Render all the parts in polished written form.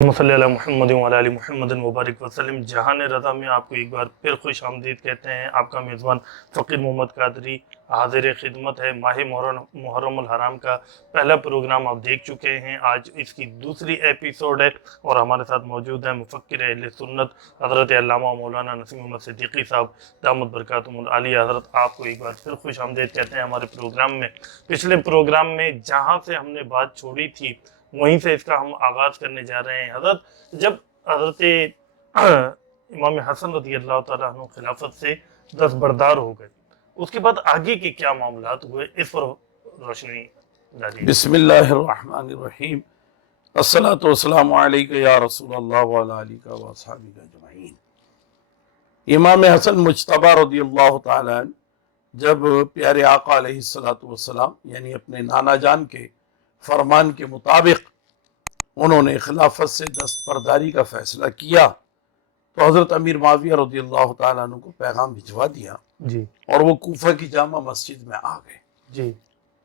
صلی اللہ محمد و علی محمد مبارک وسلم۔ جہان رضا میں آپ کو ایک بار پھر خوش آمدید کہتے ہیں۔ آپ کا میزبان فقیر محمد قادری حاضر خدمت ہے۔ ماہ محرم الحرام کا پہلا پروگرام آپ دیکھ چکے ہیں، آج اس کی دوسری ایپیسوڈ ہے اور ہمارے ساتھ موجود ہیں مفکر اہل سنت حضرت علامہ مولانا نسیم احمد صدیقی صاحب دامت برکاتہم العالیہ۔ حضرت آپ کو ایک بار پھر خوش آمدید کہتے ہیں ہمارے پروگرام میں۔ پچھلے پروگرام میں جہاں سے ہم نے بات چھوڑی تھی وہیں سے اس کا ہم آغاز کرنے جا رہے ہیں۔ حضرت جب حضرت امام حسن رضی اللہ تعالیٰ عنہ خلافت سے دستبردار ہو گئے، اس کے بعد آگے کے کیا معاملات ہوئے، اس پر روشنی ڈالیے۔ بسم اللہ الرحمن الرحیم، الصلاۃ والسلام علیک یا رسول اللہ وعلی آلک و اصحابہ اجمعین۔ امام حسن مجتبی رضی اللہ تعالیٰ عنہ جب پیارے آقا علیہ الصلاۃ والسلام یعنی اپنے نانا جان کے فرمان کے مطابق انہوں نے خلافت سے دستبرداری کا فیصلہ کیا تو حضرت امیر معاویہ رضی اللہ تعالیٰ عنہ کو پیغام بھجوا دیا جی اور وہ کوفہ کی جامع مسجد میں آ گئے۔ جی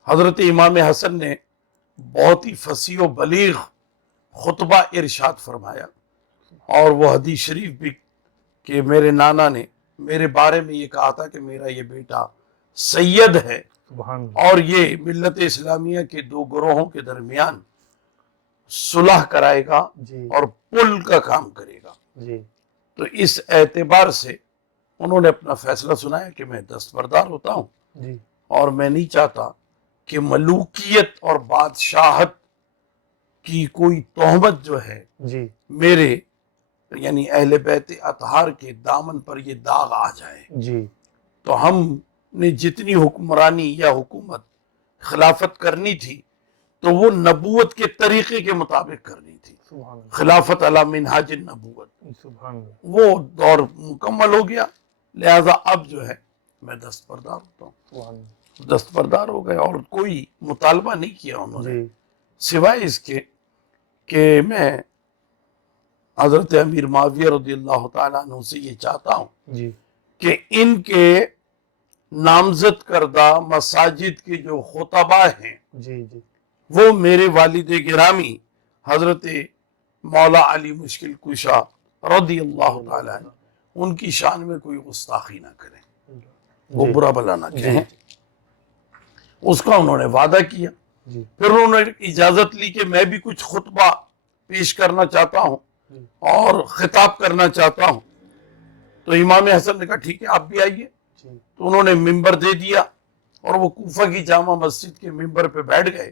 حضرت امام حسن نے بہت ہی فصیح و بلیغ خطبہ ارشاد فرمایا اور وہ حدیث شریف بھی کہ میرے نانا نے میرے بارے میں یہ کہا تھا کہ میرا یہ بیٹا سید ہے سبحان اللہ۔ اور یہ ملت اسلامیہ کے دو گروہوں کے درمیان صلح کرائے گا جی اور پل کا کام کرے گا۔ جی تو اس اعتبار سے انہوں نے اپنا فیصلہ سنایا کہ میں دستبردار ہوتا ہوں جی اور میں نہیں چاہتا کہ ملوکیت اور بادشاہت کی کوئی تہمت جو ہے جی میرے یعنی اہل بیت اطہار کے دامن پر یہ داغ آ جائے۔ جی تو ہم نے جتنی حکمرانی یا حکومت خلافت کرنی تھی تو وہ نبوت کے طریقے کے مطابق کرنی تھی، سبحان اللہ خلافت علی منہاج النبوت۔ سبحان اللہ وہ دور مکمل ہو گیا، لہذا اب جو ہے میں دستبردار ہوتا ہوں۔ سبحان اللہ۔ دستبردار ہو گئے اور کوئی مطالبہ نہیں کیا انہوں نے جی سوائے اس کے کہ میں حضرت امیر معاویہ رضی اللہ تعالیٰ عنہ سے یہ چاہتا ہوں جی کہ ان کے نامزد کردہ مساجد کے جو خطبہ ہیں جی جی وہ میرے والد گرامی حضرت مولا علی مشکل کشا رضی اللہ تعالیٰ عنہ ان کی شان میں کوئی گستاخی نہ کریں، وہ برا بلا نہ کہیں۔ اس کا انہوں نے وعدہ کیا۔ جی پھر انہوں نے اجازت لی کہ میں بھی کچھ خطبہ پیش کرنا چاہتا ہوں اور خطاب کرنا چاہتا ہوں۔ تو امام حسن نے کہا ٹھیک ہے آپ بھی آئیے۔ جی تو انہوں نے ممبر دے دیا اور وہ کوفہ کی جامع مسجد کے ممبر پہ بیٹھ گئے۔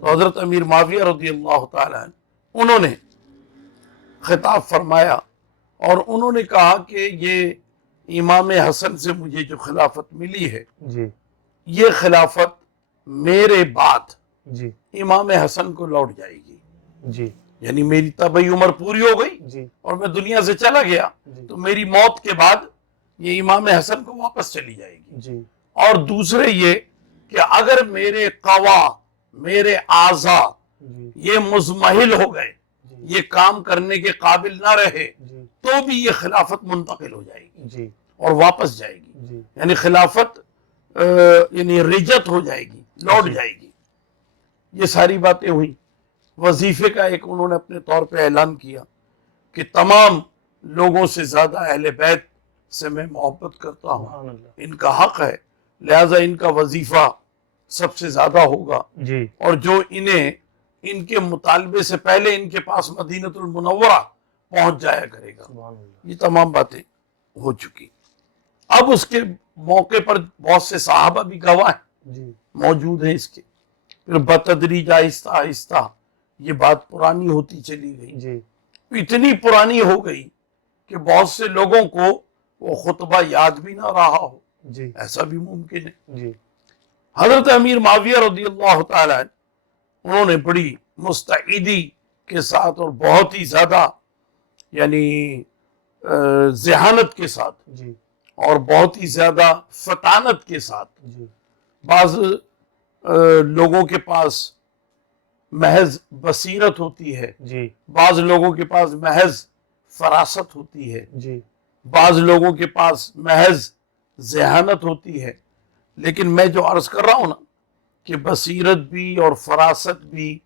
تو حضرت امیر معاویہ رضی اللہ تعالیٰ عنہ انہوں نے خطاب فرمایا اور انہوں نے کہا کہ یہ امام حسن سے مجھے جو خلافت ملی ہے جی یہ خلافت میرے بعد جی امام حسن کو لوٹ جائے گی، جی یعنی میری طبعی عمر پوری ہو گئی جی اور میں دنیا سے چلا گیا تو میری موت کے بعد یہ امام حسن کو واپس چلی جائے گی۔ جی اور دوسرے یہ کہ اگر میرے قوا میرے اعضا جی یہ مزمحل ہو گئے، یہ کام کرنے کے قابل نہ رہے جی تو بھی یہ خلافت منتقل ہو جائے گی جی اور واپس جائے گی، جی یعنی خلافت یعنی رجت ہو جائے گی، لوٹ جائے گی۔ یہ ساری باتیں ہوئی۔ وظیفے کا ایک انہوں نے اپنے طور پہ اعلان کیا کہ تمام لوگوں سے زیادہ اہل بیت سے میں محبت کرتا ہوں، سبحان اللہ۔ ان کا حق ہے، لہذا ان کا وظیفہ سب سے زیادہ ہوگا جی اور جو انہیں ان کے مطالبے سے پہلے ان کے پاس مدینۃ المنورہ پہنچ جایا کرے گا۔ سبحان اللہ۔ یہ تمام باتیں ہو چکی۔ اب اس کے موقع پر بہت سے صحابہ بھی گواہ جی موجود ہیں اس کے۔ پھر بتدریج آہستہ آہستہ یہ بات پرانی ہوتی چلی گئی، جی اتنی پرانی ہو گئی کہ بہت سے لوگوں کو وہ خطبہ یاد بھی نہ رہا ہو، جی ایسا بھی ممکن ہے۔ جی حضرت امیر معاویہ رضی اللہ تعالیٰ عنہ انہوں نے بڑی مستعدی کے ساتھ اور بہت ہی زیادہ یعنی ذہانت کے ساتھ جی اور بہت ہی زیادہ فطانت کے ساتھ، جی بعض لوگوں کے پاس محض بصیرت ہوتی ہے، جی بعض لوگوں کے پاس محض فراست ہوتی ہے، جی بعض لوگوں کے پاس محض ذہانت ہوتی ہے، لیکن میں جو عرض کر رہا ہوں نا کہ بصیرت بھی اور فراست بھی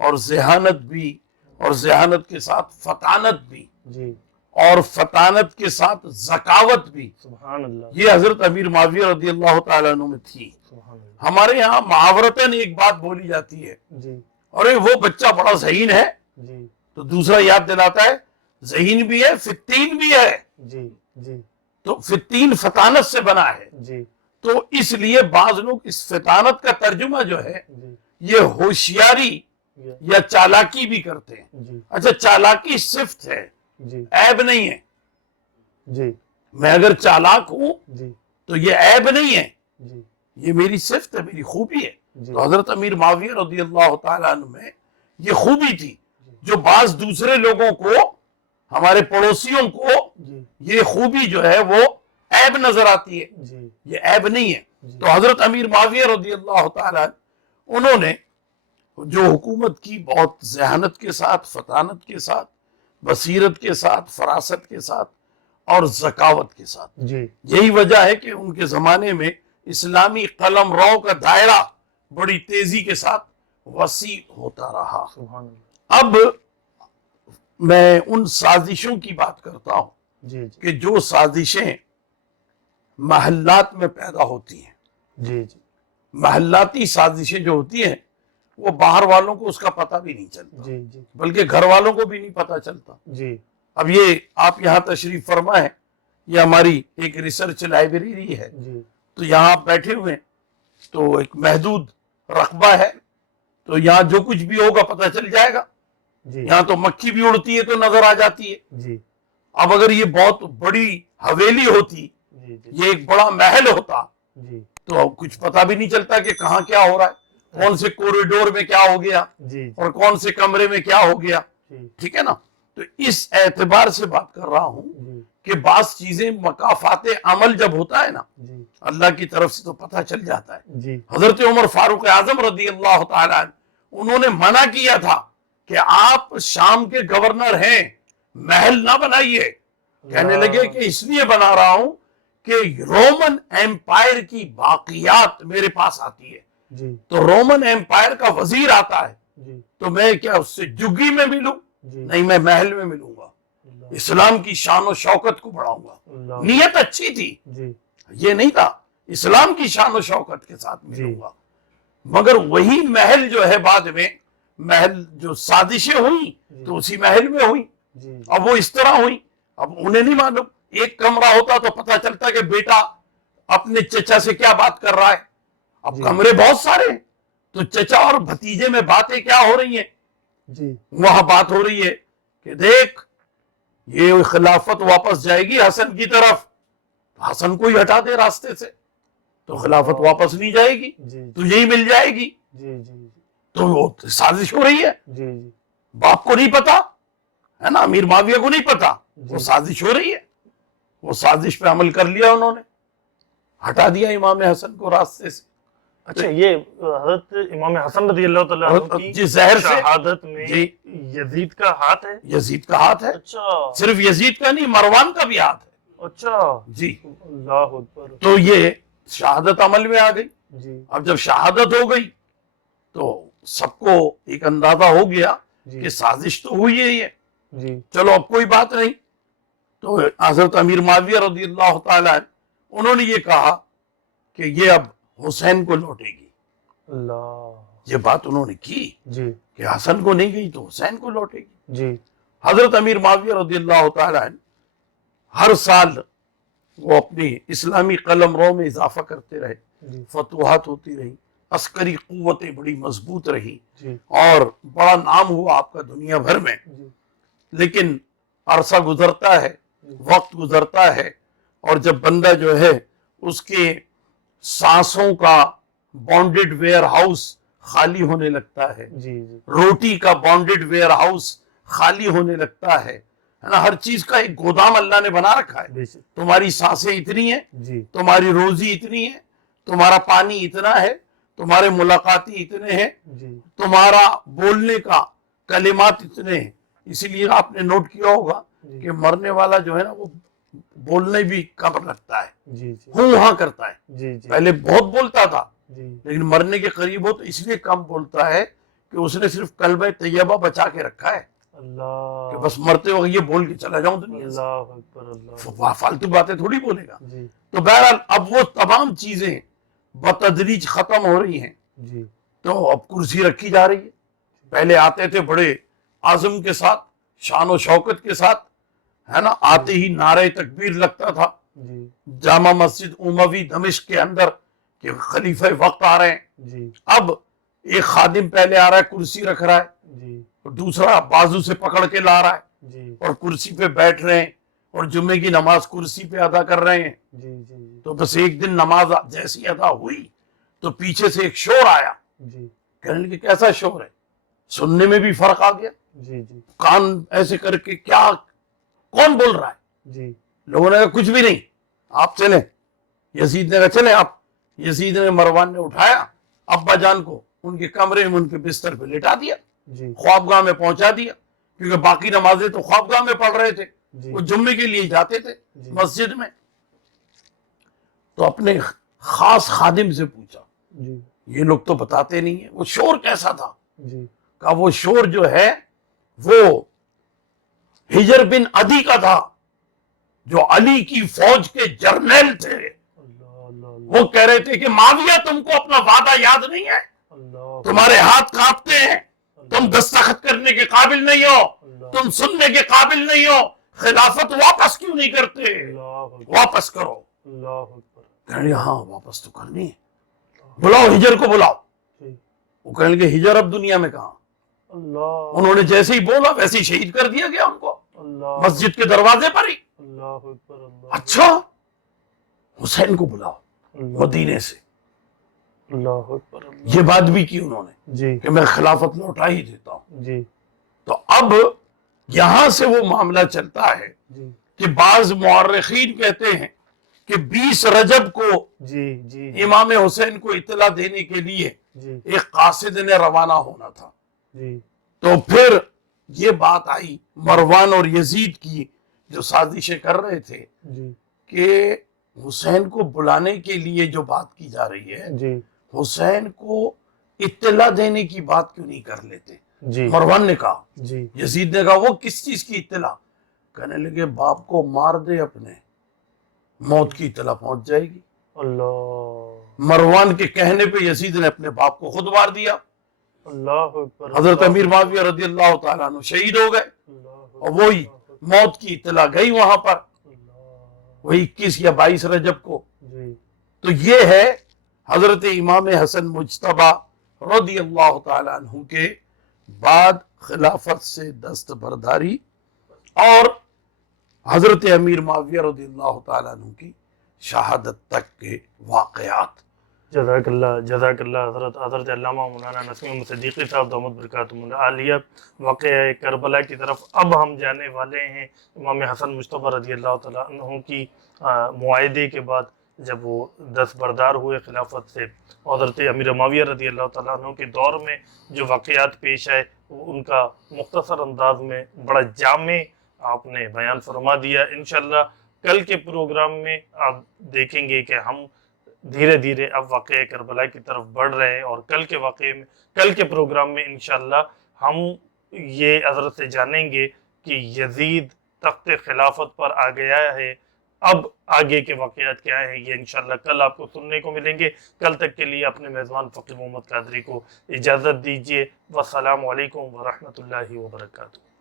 اور ذہانت بھی اور ذہانت کے ساتھ فطانت بھی، جی اور فطانت کے ساتھ ذکاوت بھی، سبحان اللہ، یہ حضرت امیر معاویہ رضی اللہ تعالیٰ عنہ میں تھی۔ سبحان اللہ، ہمارے یہاں محاورتاً ایک بات بولی جاتی ہے، جی ارے وہ بچہ بڑا ذہین ہے، جی تو دوسرا یاد دلاتا ہے ذہین بھی ہے فتین بھی ہے، جی جی تو فتین فطانت سے بنا ہے، جی تو اس لیے بعض لوگ اس فطانت کا ترجمہ جو ہے جی یہ ہوشیاری یا چالاکی بھی کرتے ہیں۔ جی اچھا چالاکی صفت ہے، جی عیب نہیں ہے، جی میں اگر چالاک ہوں جی تو یہ عیب نہیں ہے، جی یہ میری صفت ہے، میری خوبی ہے۔ جی تو حضرت امیر معاویہ رضی اللہ تعالیٰ عنہ میں یہ خوبی تھی جو بعض دوسرے لوگوں کو، ہمارے پڑوسیوں کو جی یہ خوبی جو ہے وہ عیب نظر آتی ہے، جی یہ عیب نہیں ہے۔ تو حضرت امیر معاویہ رضی اللہ تعالیٰ عنہ انہوں نے جو حکومت کی بہت ذہانت کے ساتھ، فطانت کے ساتھ، بصیرت کے ساتھ، فراست کے ساتھ اور ذکاوت کے ساتھ، جی یہی وجہ ہے کہ ان کے زمانے میں اسلامی قلم رو کا دائرہ بڑی تیزی کے ساتھ وسیع ہوتا رہا۔ سبحان اللہ، اب میں ان سازشوں کی بات کرتا ہوں جی جی کہ جو سازشیں محلات میں پیدا ہوتی ہیں، جی جی محلاتی سازشیں جو ہوتی ہیں وہ باہر والوں کو اس کا پتہ بھی نہیں چلتا، جی جی بلکہ گھر والوں کو بھی نہیں پتہ چلتا۔ جی اب یہ آپ یہاں تشریف فرما ہے، یہ ہماری ایک ریسرچ لائبریری ہے، جی تو یہاں آپ بیٹھے ہوئے ہیں تو ایک محدود رقبہ ہے، تو یہاں جو کچھ بھی ہوگا پتہ چل جائے گا۔ جی یہاں تو مکھی بھی اڑتی ہے تو نظر آ جاتی ہے۔ جی اب اگر یہ بہت بڑی حویلی ہوتی، جی یہ ایک بڑا محل ہوتا، جی تو کچھ پتہ بھی نہیں چلتا کہ کہاں کیا ہو رہا ہے، کون سے کوریڈور میں کیا ہو گیا جی اور کون سے کمرے میں کیا ہو گیا، جی ٹھیک ہے نا۔ تو اس اعتبار سے بات کر رہا ہوں جی کہ بعض چیزیں مکافات عمل جب ہوتا ہے نا جی اللہ کی طرف سے تو پتہ چل جاتا ہے۔ جی حضرت عمر فاروق اعظم رضی اللہ تعالیٰ عنہ انہوں نے منع کیا تھا کہ آپ شام کے گورنر ہیں، محل نہ بنائیے۔ کہنے لگے کہ اس لیے بنا رہا ہوں کہ رومن ایمپائر کی باقیات میرے پاس آتی ہے، جی تو رومن ایمپائر کا وزیر آتا ہے جی تو میں کیا اس سے جگی میں ملوں؟ جی نہیں، میں محل میں ملوں گا، اللہ اسلام کی شان و شوکت کو بڑھاؤں گا۔ اللہ نیت اچھی تھی، جی یہ نہیں تھا اسلام کی شان و شوکت کے ساتھ جی ملوں گا، مگر وہی محل جو ہے بعد میں محل جو سازشیں ہوئیں تو اسی محل میں ہوئیں۔ جی اب وہ اس طرح ہوئی، اب انہیں نہیں معلوم، ایک کمرہ ہوتا تو پتہ چلتا کہ بیٹا اپنے چچا سے کیا بات کر رہا ہے، اب جی کمرے بہت سارے ہیں تو چچا اور بھتیجے میں باتیں کیا ہو رہی ہیں، جی وہاں بات ہو رہی ہے کہ دیکھ یہ خلافت واپس جائے گی حسن کی طرف، حسن کو ہی ہٹا دے راستے سے تو خلافت واپس نہیں جائے گی، جی تو یہی مل جائے گی، جی جی تو وہ سازش ہو رہی ہے۔ جی جی باپ کو نہیں پتا ہے نا، امیر معاویہ کو نہیں پتا، وہ جی سازش ہو رہی ہے، وہ سازش پہ عمل کر لیا انہوں نے، ہٹا دیا امام حسن کو راستے سے۔ اچھا، یہ حضرت امام حسن رضی اللہ تعالیٰ عنہ کی جی زہر سے شہادت میں جی یزید کا ہاتھ ہے؟ یزید کا ہاتھ ہے، اچھا صرف یزید کا نہیں مروان کا بھی ہاتھ ہے۔ اچھا، جی اللہ اکبر، تو یہ شہادت عمل میں آ گئی۔ جی اب جب شہادت ہو گئی تو سب کو ایک اندازہ ہو گیا جی کہ سازش تو ہوئی ہی ہے، جی چلو اب کوئی بات نہیں۔ تو حضرت امیر معاویہ رضی اللہ تعالیٰ عنہ انہوں نے یہ کہا کہ یہ اب حسین کو لوٹے گی، اللہ، یہ بات انہوں نے کی جی کہ حسن کو نہیں گئی تو حسین کو لوٹے گی۔ جی حضرت امیر معاویہ رضی اللہ تعالیٰ عنہ ہر سال وہ اپنی اسلامی قلم رو میں اضافہ کرتے رہے، جی فتوحات ہوتی رہی، عسکری قوتیں بڑی مضبوط رہی جی اور بڑا نام ہوا آپ کا دنیا بھر میں۔ جی لیکن عرصہ گزرتا ہے، وقت گزرتا ہے، اور جب بندہ جو ہے اس کے سانسوں کا بانڈڈ ویئر ہاؤس خالی ہونے لگتا ہے، جی جی روٹی کا بانڈڈ ویئر ہاؤس خالی ہونے لگتا ہے نا، ہر چیز کا ایک گودام اللہ نے بنا رکھا ہے۔ بے شک، تمہاری سانسیں اتنی ہیں، جی تمہاری روزی اتنی ہے، تمہارا پانی اتنا ہے، تمہارے ملاقاتی اتنے ہیں، جی تمہارا بولنے کا کلمات اتنے ہیں۔ اسی لیے آپ نے نوٹ کیا ہوگا جی کہ مرنے والا جو ہے نا وہ بولنے بھی کم لگتا ہے، جی جی ہوں ہاں کرتا ہے۔ جی جی پہلے بہت بولتا تھا جی لیکن مرنے کے قریب ہو تو اس لیے کم بولتا ہے کہ اس نے صرف کلمہ طیبہ بچا کے رکھا ہے، اللہ کہ بس مرتے وقت یہ بول کے چلا جاؤں دنیا سے، اللہ اکبر اللہ فالتو باتیں تھوڑی بولے گا. جی تو بہرحال اب وہ تمام چیزیں بتدریج ختم ہو رہی ہیں. جی تو اب کرسی رکھی جا رہی ہے. پہلے آتے تھے بڑے عزم کے ساتھ، شان و شوکت کے ساتھ، ہے نا، آتے ہی نعرہ تکبیر لگتا تھا جی جامع مسجد اموی دمشق کے اندر کہ خلیفہ وقت آ رہے ہیں. جی اب ایک خادم پہلے آ رہا ہے، کرسی رکھ رہا ہے، جی اور دوسرا بازو سے پکڑ کے لا رہا ہے جی اور کرسی پہ بیٹھ رہے ہیں اور جمعے کی نماز کرسی پہ ادا کر رہے ہیں. جی جی تو بس ایک دن نماز جیسی ادا ہوئی تو پیچھے سے ایک شور آیا. جی کہنے لگے کیسا شور ہے؟ سننے میں بھی فرق آ گیا. جی جی کان ایسے کر کے کیا، کون بول رہا ہے؟ جی لوگوں نے کہا کچھ بھی نہیں، آپ چلیں. یزید نے کہا چلیں آپ. یزید نے، مروان نے اٹھایا ابا جان کو، ان کے کمرے میں ان کے بستر پہ لٹا دیا، جی خوابگاہ میں پہنچا دیا، کیونکہ باقی نمازیں تو خوابگاہ میں پڑھ رہے تھے، جی وہ جمعے کے لیے جاتے تھے جی مسجد میں. تو اپنے خاص خادم سے پوچھا، جی یہ لوگ تو بتاتے نہیں ہیں وہ شور کیسا تھا. جی کہا وہ شور جو ہے وہ ہجر بن عدی کا تھا، جو علی کی فوج کے جرنیل تھے. اللہ اللہ وہ کہہ رہے تھے کہ معاویہ تم کو اپنا وعدہ یاد نہیں ہے؟ اللہ تمہارے ہاتھ کانپتے ہیں، تم دستخط کرنے کے قابل نہیں ہو، تم سننے کے قابل نہیں ہو، خلافت واپس کیوں نہیں کرتے؟ واپس کرو. اللہ اکبر کہنے لگے ہاں واپس تو کرنی ہے، بلاؤ ہجر کو بلاؤ. جی وہ کہنے لگے ہجر اب دنیا میں کہاں؟ اللہ انہوں نے جیسے ہی بولا ویسے ہی شہید کر دیا گیا ان کو اللہ مسجد کے دروازے پر ہی. اللہ اکبر اللہ اچھا حسین کو بلاؤ اللہ مدینے سے. اللہ اکبر اللہ یہ بات بھی کی انہوں نے جی کہ میں خلافت لوٹا ہی دیتا ہوں. جی تو اب یہاں سے وہ معاملہ چلتا ہے جی کہ بعض مورخین کہتے ہیں کہ 20 رجب کو جی جی امام حسین کو اطلاع دینے کے لیے جی ایک قاصد نے روانہ ہونا تھا. جی تو پھر یہ بات آئی مروان اور یزید کی جو سازشیں کر رہے تھے جی کہ حسین کو بلانے کے لیے جو بات کی جا رہی ہے، جی حسین کو اطلاع دینے کی بات کیوں نہیں کر لیتے؟ جی مروان نے کہا. جی یزید نے کہا وہ کس چیز کی اطلاع؟ کہنے لگے باپ کو مار دے اپنے، موت کی اطلاع پہنچ جائے گی. اللہ مروان کے کہنے پہ یزید نے اپنے باپ کو خود مار دیا. اللہ اکبر حضرت امیر معاویہ رضی اللہ تعالیٰ عنہ شہید ہو گئے اللہ اور وہی موت کی اطلاع گئی وہاں پر اللہ وہی 21 یا 22 رجب کو. جی تو یہ ہے حضرت امام حسن مجتبی رضی اللہ تعالیٰ عنہ کے بعد خلافت سے دستبرداری اور حضرت امیر معاویہ رضی اللہ تعالیٰ عنہ کی شہادت تک کے واقعات. جزاک اللہ حضرت علامہ مولانا نسیم احمد صدیقی صاحب دامت برکاتہم العالیہ. واقعہ کربلا کی طرف اب ہم جانے والے ہیں. امام حسن مجتبی رضی اللہ تعالیٰ عنہ کی معاہدے کے بعد جب وہ دستبردار ہوئے خلافت سے، حضرت امیر معاویہ رضی اللہ تعالیٰ عنہ کے دور میں جو واقعات پیش آئے وہ ان کا مختصر انداز میں بڑا جامع آپ نے بیان فرما دیا. انشاءاللہ کل کے پروگرام میں آپ دیکھیں گے کہ ہم دھیرے دھیرے اب واقعہ کربلا کی طرف بڑھ رہے ہیں، اور کل کے پروگرام میں انشاءاللہ ہم یہ حضرت سے جانیں گے کہ یزید تخت خلافت پر آ گیا ہے. اب آگے کے واقعات کیا ہیں یہ انشاءاللہ کل آپ کو سننے کو ملیں گے. کل تک کے لیے اپنے میزبان فقیر محمد قادری کو اجازت دیجیے. والسلام علیکم ورحمۃ اللہ وبرکاتہ.